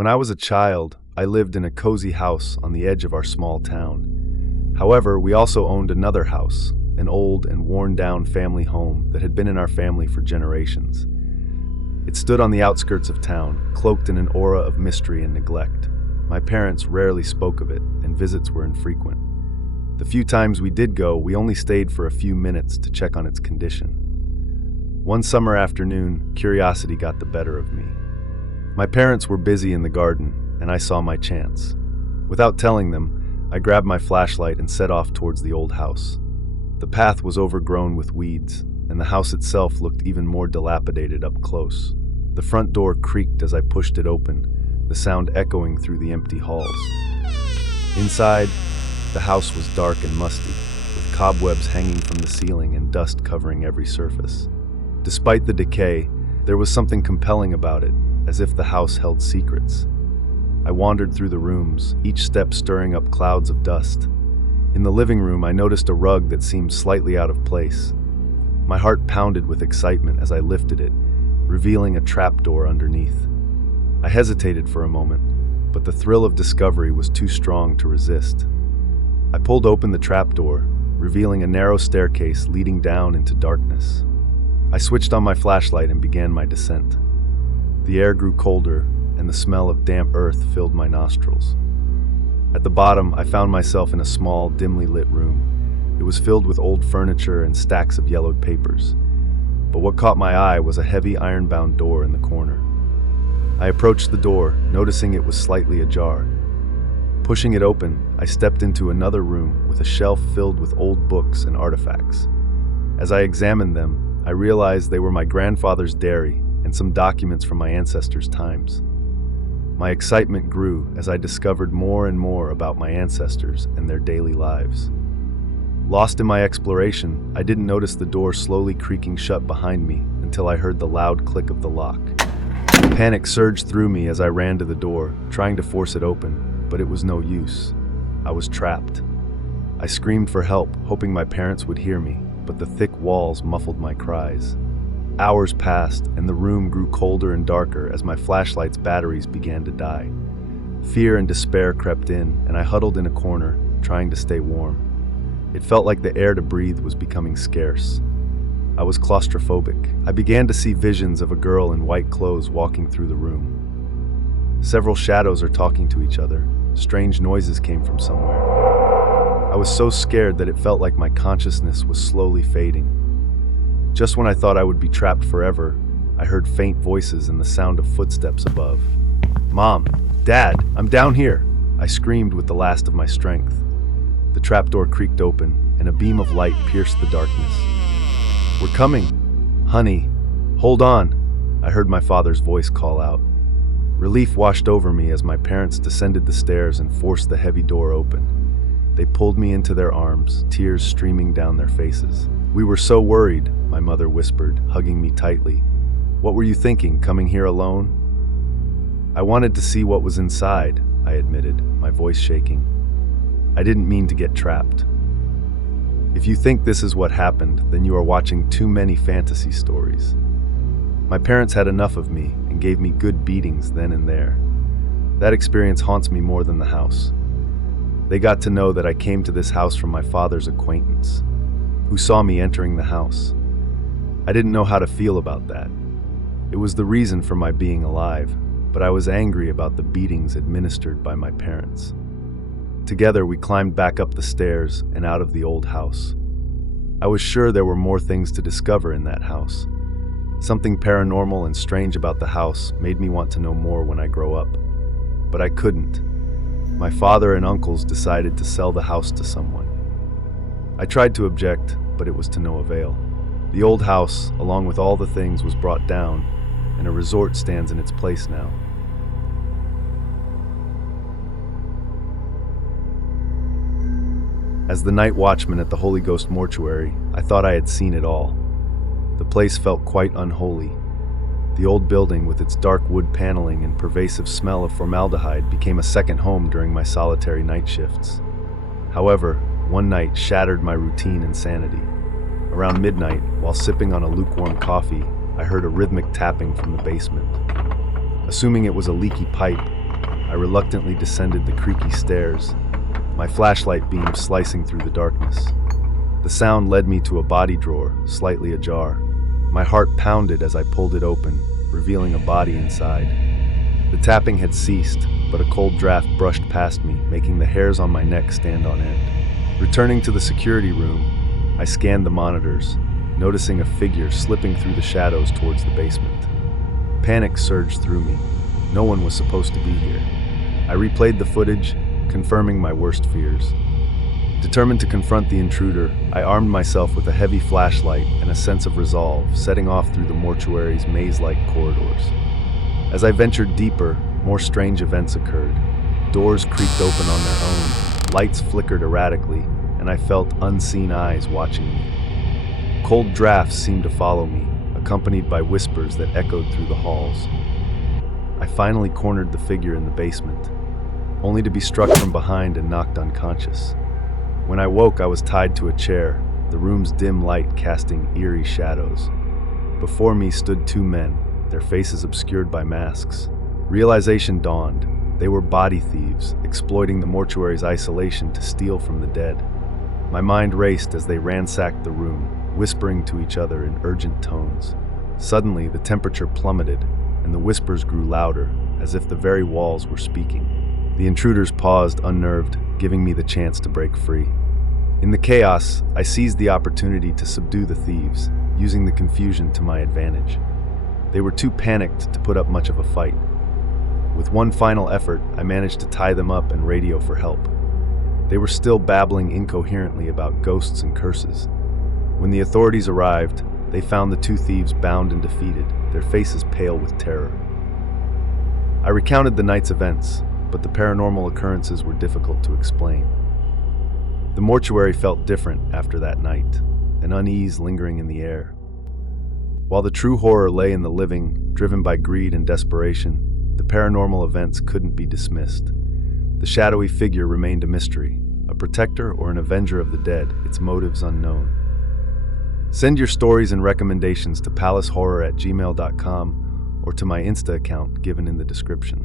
When I was a child, I lived in a cozy house on the edge of our small town. However, we also owned another house, an old and worn-down family home that had been in our family for generations. It stood on the outskirts of town, cloaked in an aura of mystery and neglect. My parents rarely spoke of it, and visits were infrequent. The few times we did go, we only stayed for a few minutes to check on its condition. One summer afternoon, curiosity got the better of me. My parents were busy in the garden, and I saw my chance. Without telling them, I grabbed my flashlight and set off towards the old house. The path was overgrown with weeds, and the house itself looked even more dilapidated up close. The front door creaked as I pushed it open, the sound echoing through the empty halls. Inside, the house was dark and musty, with cobwebs hanging from the ceiling and dust covering every surface. Despite the decay, there was something compelling about it, as if the house held secrets. I wandered through the rooms, each step stirring up clouds of dust. In the living room, I noticed a rug that seemed slightly out of place. My heart pounded with excitement as I lifted it, revealing a trapdoor underneath. I hesitated for a moment, but the thrill of discovery was too strong to resist. I pulled open the trapdoor, revealing a narrow staircase leading down into darkness. I switched on my flashlight and began my descent. The air grew colder, and the smell of damp earth filled my nostrils. At the bottom, I found myself in a small, dimly lit room. It was filled with old furniture and stacks of yellowed papers. But what caught my eye was a heavy iron-bound door in the corner. I approached the door, noticing it was slightly ajar. Pushing it open, I stepped into another room with a shelf filled with old books and artifacts. As I examined them, I realized they were my grandfather's diary and some documents from my ancestors' times. My excitement grew as I discovered more and more about my ancestors and their daily lives. Lost in my exploration, I didn't notice the door slowly creaking shut behind me until I heard the loud click of the lock. Panic surged through me as I ran to the door, trying to force it open, but it was no use. I was trapped. I screamed for help, hoping my parents would hear me, but the thick walls muffled my cries. Hours passed, and the room grew colder and darker as my flashlight's batteries began to die. Fear and despair crept in, and I huddled in a corner, trying to stay warm. It felt like the air to breathe was becoming scarce. I was claustrophobic. I began to see visions of a girl in white clothes walking through the room. Several shadows are talking to each other. Strange noises came from somewhere. I was so scared that it felt like my consciousness was slowly fading. Just when I thought I would be trapped forever, I heard faint voices and the sound of footsteps above. "Mom! Dad! I'm down here!" I screamed with the last of my strength. The trapdoor creaked open, and a beam of light pierced the darkness. "We're coming! Honey, hold on!" I heard my father's voice call out. Relief washed over me as my parents descended the stairs and forced the heavy door open. They pulled me into their arms, tears streaming down their faces. "We were so worried," my mother whispered, hugging me tightly. "What were you thinking, coming here alone?" "I wanted to see what was inside," I admitted, my voice shaking. "I didn't mean to get trapped." If you think this is what happened, then you are watching too many fantasy stories. My parents had enough of me and gave me good beatings then and there. That experience haunts me more than the house. They got to know that I came to this house from my father's acquaintance, who saw me entering the house. I didn't know how to feel about that. It was the reason for my being alive, but I was angry about the beatings administered by my parents. Together, we climbed back up the stairs and out of the old house. I was sure there were more things to discover in that house. Something paranormal and strange about the house made me want to know more when I grow up. But I couldn't. My father and uncles decided to sell the house to someone. I tried to object, but it was to no avail. The old house, along with all the things, was brought down, and a resort stands in its place now. As the night watchman at the Holy Ghost mortuary, I thought I had seen it all. The place felt quite unholy. The old building, with its dark wood paneling and pervasive smell of formaldehyde, became a second home during my solitary night shifts. However, one night shattered my routine and sanity. Around midnight, while sipping on a lukewarm coffee, I heard a rhythmic tapping from the basement. Assuming it was a leaky pipe, I reluctantly descended the creaky stairs, my flashlight beam slicing through the darkness. The sound led me to a body drawer, slightly ajar. My heart pounded as I pulled it open, revealing a body inside. The tapping had ceased, but a cold draft brushed past me, making the hairs on my neck stand on end. Returning to the security room, I scanned the monitors, noticing a figure slipping through the shadows towards the basement. Panic surged through me. No one was supposed to be here. I replayed the footage, confirming my worst fears. Determined to confront the intruder, I armed myself with a heavy flashlight and a sense of resolve, setting off through the mortuary's maze-like corridors. As I ventured deeper, more strange events occurred. Doors creaked open on their own, lights flickered erratically, and I felt unseen eyes watching me. Cold drafts seemed to follow me, accompanied by whispers that echoed through the halls. I finally cornered the figure in the basement, only to be struck from behind and knocked unconscious. When I woke, I was tied to a chair, the room's dim light casting eerie shadows. Before me stood two men, their faces obscured by masks. Realization dawned. They were body thieves, exploiting the mortuary's isolation to steal from the dead. My mind raced as they ransacked the room, whispering to each other in urgent tones. Suddenly, the temperature plummeted, and the whispers grew louder, as if the very walls were speaking. The intruders paused, unnerved, giving me the chance to break free. In the chaos, I seized the opportunity to subdue the thieves, using the confusion to my advantage. They were too panicked to put up much of a fight. With one final effort, I managed to tie them up and radio for help. They were still babbling incoherently about ghosts and curses. When the authorities arrived, they found the two thieves bound and defeated, their faces pale with terror. I recounted the night's events, but the paranormal occurrences were difficult to explain. The mortuary felt different after that night, an unease lingering in the air. While the true horror lay in the living, driven by greed and desperation, the paranormal events couldn't be dismissed. The shadowy figure remained a mystery, a protector or an avenger of the dead, its motives unknown. Send your stories and recommendations to palacehorror@gmail.com or to my Insta account given in the description.